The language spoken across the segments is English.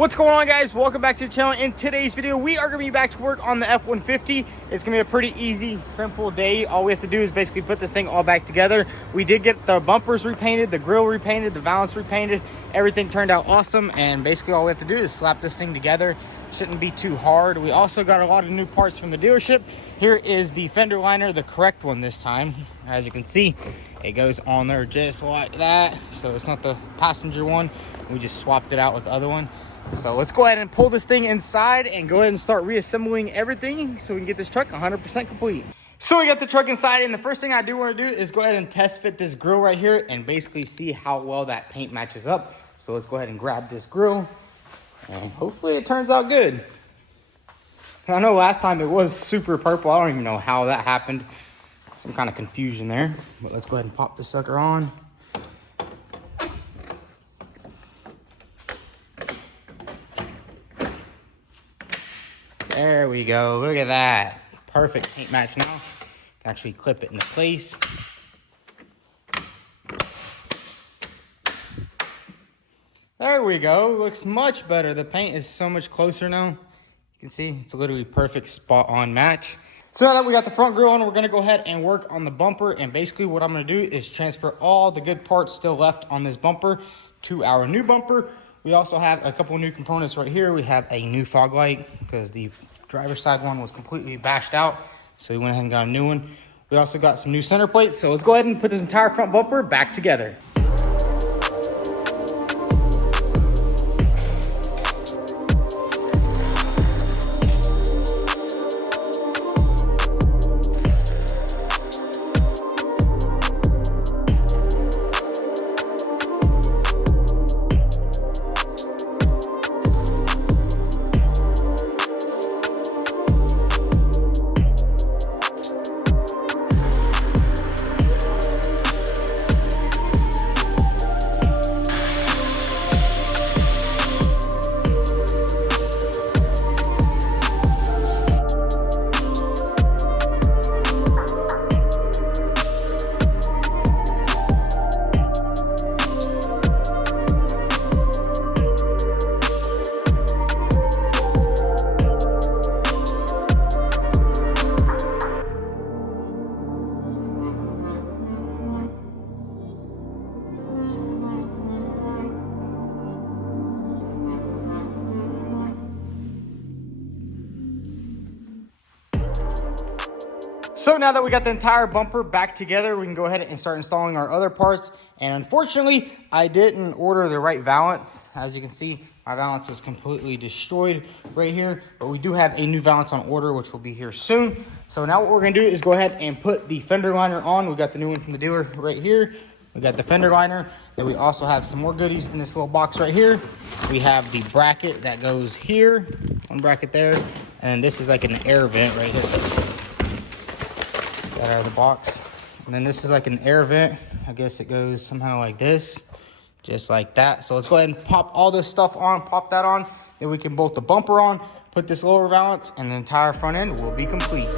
What's going on, guys? Welcome back to the channel. In today's video, we are going to be back to work on the F-150. It's going to be a pretty easy, simple day. All we have to do is basically put this thing all back together. We did get the bumpers repainted, the grille repainted, the valance repainted. Everything turned out awesome, and basically all we have to do is slap this thing together. Shouldn't be too hard. We also got a lot of new parts from the dealership. Here is the fender liner, the correct one this time. As you can see, it goes on there just like that. So it's not the passenger one. We just swapped it out with the other one. So let's go ahead and pull this thing inside and go ahead and start reassembling everything so we can get this truck 100% complete. So we got the truck inside, and the first thing I do want to do is go ahead and test fit this grille right here and basically see how well that paint matches up. So let's go ahead and grab this grille and hopefully it turns out good. I know last time it was super purple. I don't even know how that happened. Some kind of confusion there, but let's go ahead and pop this sucker on. There we go. Look at that. Perfect paint match now. Can actually clip it into place. There we go. Looks much better. The paint is so much closer now. You can see it's literally perfect spot on match. So now that we got the front grille on, we're going to go ahead and work on the bumper. And basically what I'm going to do is transfer all the good parts still left on this bumper to our new bumper. We also have a couple new components right here. We have a new fog light because the driver's side one was completely bashed out. So we went ahead and got a new one. We also got some new center plates. So let's go ahead and put this entire front bumper back together. So now that we got the entire bumper back together, we can go ahead and start installing our other parts. And unfortunately, I didn't order the right valance. As you can see, my valance was completely destroyed right here. But we do have a new valance on order, which will be here soon. So now what we're going to do is go ahead and put the fender liner on. We got the new one from the dealer right here. We got the fender liner. Then we also have some more goodies in this little box right here. We have the bracket that goes here. One bracket there. And this is like an air vent right here. Let's see. Out of the box. And then this is like an air vent. I guess it goes somehow like this, just like that. So let's go ahead and pop all this stuff on, pop that on. Then we can bolt the bumper on, put this lower valance, and the entire front end will be complete.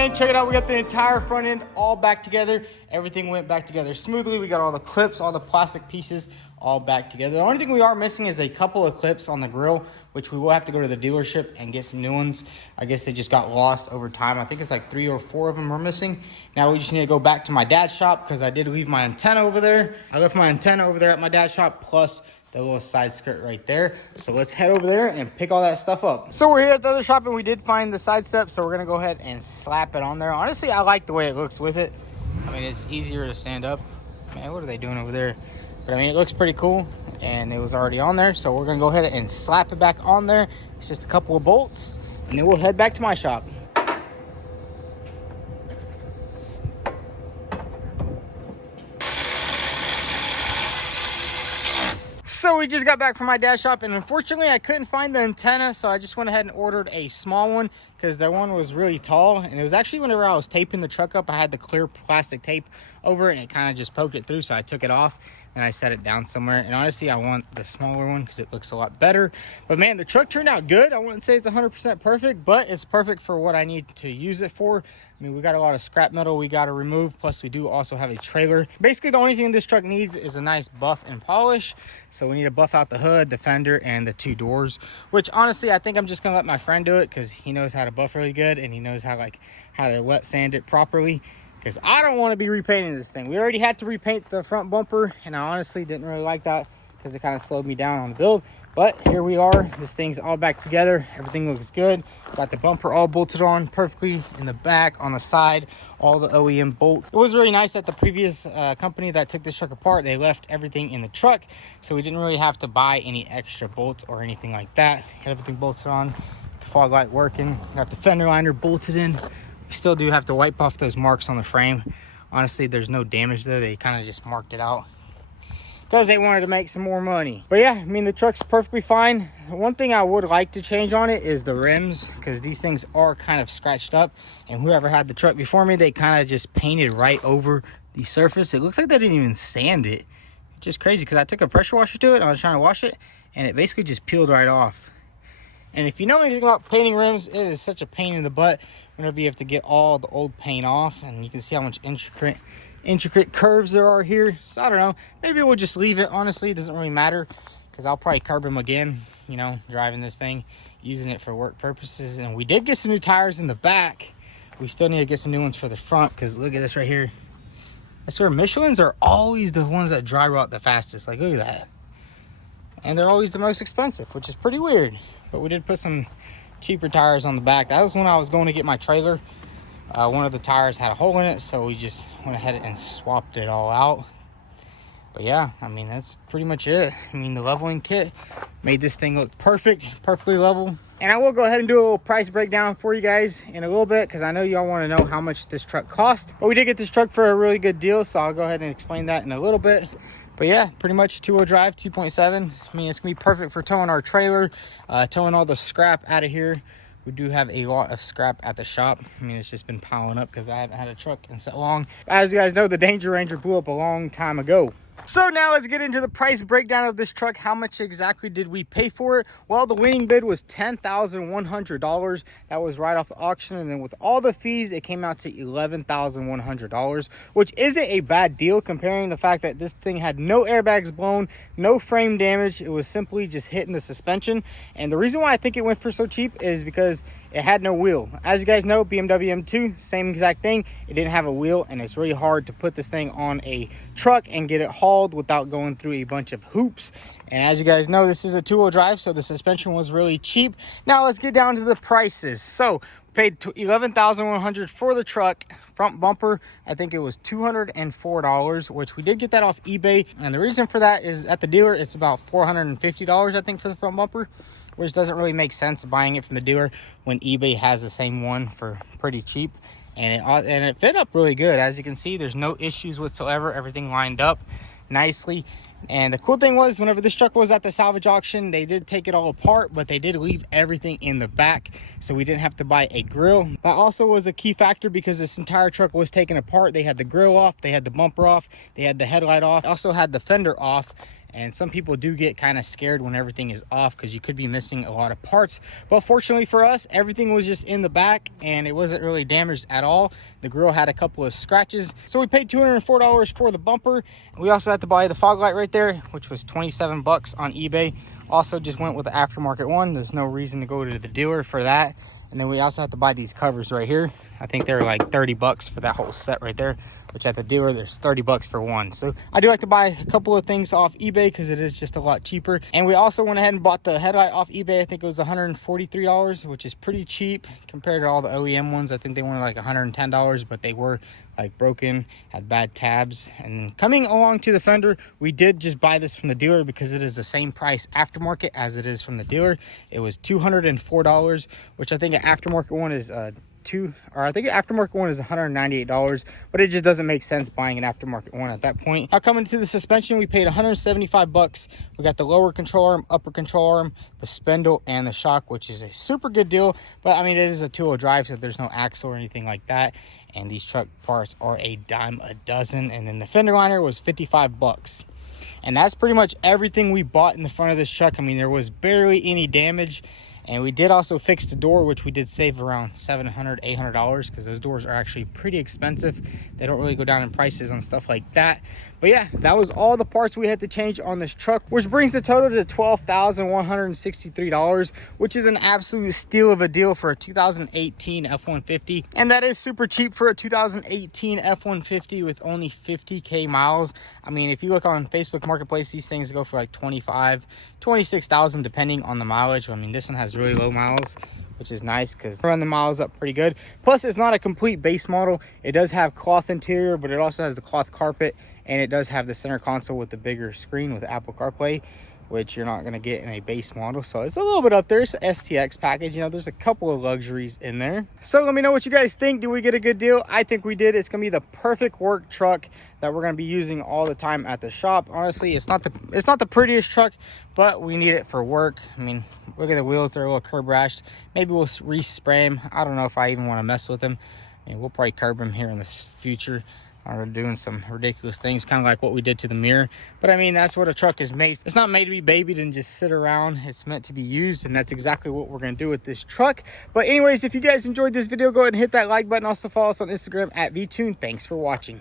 man, check it out. We got the entire front end all back together. Everything went back together smoothly. We got all the clips, all the plastic pieces all back together. The only thing we are missing is a couple of clips on the grill, which we will have to go to the dealership and get some new ones. I guess they just got lost over time. I think it's like 3 or 4 of them are missing. Now we just need to go back to my dad's shop because I did leave my antenna over there. I left my antenna over there at my dad's shop, plus the little side skirt right there. So let's head over there and pick all that stuff up. So we're here at the other shop and we did find the side step, so we're gonna go ahead and slap it on there. Honestly, I like the way it looks with it. I mean, it's easier to stand up. Man, what are they doing over there? But I mean, it looks pretty cool and it was already on there. So we're gonna go ahead and slap it back on there. It's just a couple of bolts and then we'll head back to my shop. So we just got back from my dad's shop and unfortunately I couldn't find the antenna, so I just went ahead and ordered a small one because that one was really tall, and it was actually whenever I was taping the truck up, I had the clear plastic tape over it and it kind of just poked it through, so I took it off and I set it down somewhere. And honestly, I want the smaller one because it looks a lot better. But man, the truck turned out good. I wouldn't say it's 100% perfect, but it's perfect for what I need to use it for. I mean, we got a lot of scrap metal we got to remove, plus we do also have a trailer. Basically, the only thing this truck needs is a nice buff and polish. So we need to buff out the hood, the fender, and the 2 doors, which honestly, I think I'm just gonna let my friend do it because he knows how to buff really good and he knows how to wet sand it properly, because I don't want to be repainting this thing. We already had to repaint the front bumper and I honestly didn't really like that because it kind of slowed me down on the build. But here we are, this thing's all back together, everything looks good. Got the bumper all bolted on perfectly in the back, on the side, all the OEM bolts. It was really nice that the previous company that took this truck apart, they left everything in the truck, so we didn't really have to buy any extra bolts or anything like that. Got everything bolted on, the fog light working, got the fender liner bolted in. We still do have to wipe off those marks on the frame. Honestly, there's no damage there, they kind of just marked it out because they wanted to make some more money. But yeah, I mean, the truck's perfectly fine. One thing I would like to change on it is the rims, because these things are kind of scratched up, and whoever had the truck before me, they kind of just painted right over the surface. It looks like they didn't even sand it. It's just crazy because I took a pressure washer to it and I was trying to wash it and it basically just peeled right off. And if you know anything about painting rims, it is such a pain in the butt whenever you have to get all the old paint off. And you can see how much intricate curves there are here. So I don't know, maybe we'll just leave it. Honestly, it doesn't really matter because I'll probably curb them again, you know, driving this thing, using it for work purposes. And we did get some new tires in the back. We still need to get some new ones for the front, because look at this right here. I swear Michelins are always the ones that dry rot the fastest. Like, look at that. And they're always the most expensive, which is pretty weird. But we did put some cheaper tires on the back. That was when I was going to get my trailer. One of the tires had a hole in it, so we just went ahead and swapped it all out. But yeah, I mean, that's pretty much it. I mean, the leveling kit made this thing look perfectly level. And I will go ahead and do a little price breakdown for you guys in a little bit, because I know y'all want to know how much this truck cost. But we did get this truck for a really good deal, so I'll go ahead and explain that in a little bit. But yeah, pretty much 2-wheel drive, 2.7. I mean, it's gonna be perfect for towing our trailer, towing all the scrap out of here. We do have a lot of scrap at the shop. I mean, it's just been piling up because I haven't had a truck in so long. As you guys know, the Danger Ranger blew up a long time ago. So now let's get into the price breakdown of this truck. How much exactly did we pay for it? Well, the winning bid was $10,100. That was right off the auction. And then with all the fees, it came out to $11,100, which isn't a bad deal comparing the fact that this thing had no airbags blown, no frame damage. It was simply just hitting the suspension. And the reason why I think it went for so cheap is because it had no wheel. As you guys know, BMW M2, same exact thing. It didn't have a wheel, and it's really hard to put this thing on a truck and get it hauled without going through a bunch of hoops. And as you guys know, this is a 2-wheel drive, so the suspension was really cheap. Now let's get down to the prices. So paid $11,100 for the truck. Front bumper, I think it was $204, which we did get that off eBay. And the reason for that is at the dealer, it's about $450, I think, for the front bumper, which doesn't really make sense buying it from the dealer when eBay has the same one for pretty cheap. And it fit up really good. As you can see, there's no issues whatsoever. Everything lined up nicely. And the cool thing was, whenever this truck was at the salvage auction, they did take it all apart, but they did leave everything in the back, so we didn't have to buy a grill. That also was a key factor because this entire truck was taken apart. They had the grill off, they had the bumper off, they had the headlight off, also had the fender off. And some people do get kind of scared when everything is off because you could be missing a lot of parts. But fortunately for us, everything was just in the back and it wasn't really damaged at all. The grill had a couple of scratches. So we paid $204 for the bumper. We also had to buy the fog light right there, which was 27 bucks on eBay. Also just went with the aftermarket one. There's no reason to go to the dealer for that. And then we also had to buy these covers right here. I think they're like 30 bucks for that whole set right there, which at the dealer there's 30 bucks for one. So I do like to buy a couple of things off eBay because it is just a lot cheaper. And we also went ahead and bought the headlight off eBay. I think it was $143, which is pretty cheap compared to all the OEM ones. I think they wanted like $110, but they were like broken, had bad tabs. And coming along to the fender, we did just buy this from the dealer because it is the same price aftermarket as it is from the dealer. It was $204, which I think an aftermarket one is I think an aftermarket one is $198, but it just doesn't make sense buying an aftermarket one at that point. Now coming to the suspension, we paid 175 bucks. We got the lower control arm, upper control arm, the spindle, and the shock, which is a super good deal. But I mean, it is a two-wheel drive, so there's no axle or anything like that. And these truck parts are a dime a dozen. And then the fender liner was 55 bucks. And that's pretty much everything we bought in the front of this truck. I mean, there was barely any damage. And we did also fix the door, which we did save around $700, $800 because those doors are actually pretty expensive. They don't really go down in prices on stuff like that. But yeah, that was all the parts we had to change on this truck, which brings the total to $12,163, which is an absolute steal of a deal for a 2018 F-150. And that is super cheap for a 2018 F-150 with only 50K miles. I mean, if you look on Facebook Marketplace, these things go for like 26,000 depending on the mileage. I mean, this one has really low miles, which is nice because run the miles up pretty good. Plus, it's not a complete base model. It does have cloth interior, but it also has the cloth carpet, and it does have the center console with the bigger screen with Apple CarPlay, which you're not going to get in a base model. So it's a little bit up there. It's an STX package. You know, there's a couple of luxuries in there. So let me know what you guys think. Did we get a good deal? I think we did. It's going to be the perfect work truck that we're going to be using all the time at the shop. Honestly, it's not the prettiest truck, but we need it for work. I mean, look at the wheels. They're a little curb rashed. Maybe we'll respray them. I don't know if I even want to mess with them. I mean, we'll probably curb them here in the future. We're doing some ridiculous things, kind of like what we did to the mirror. But I mean, that's what a truck is made. It's not made to be babied and just sit around. It's meant to be used, and that's exactly what we're going to do with this truck. But anyways, if you guys enjoyed this video, go ahead and hit that like button. Also follow us on Instagram at vTuned. Thanks for watching.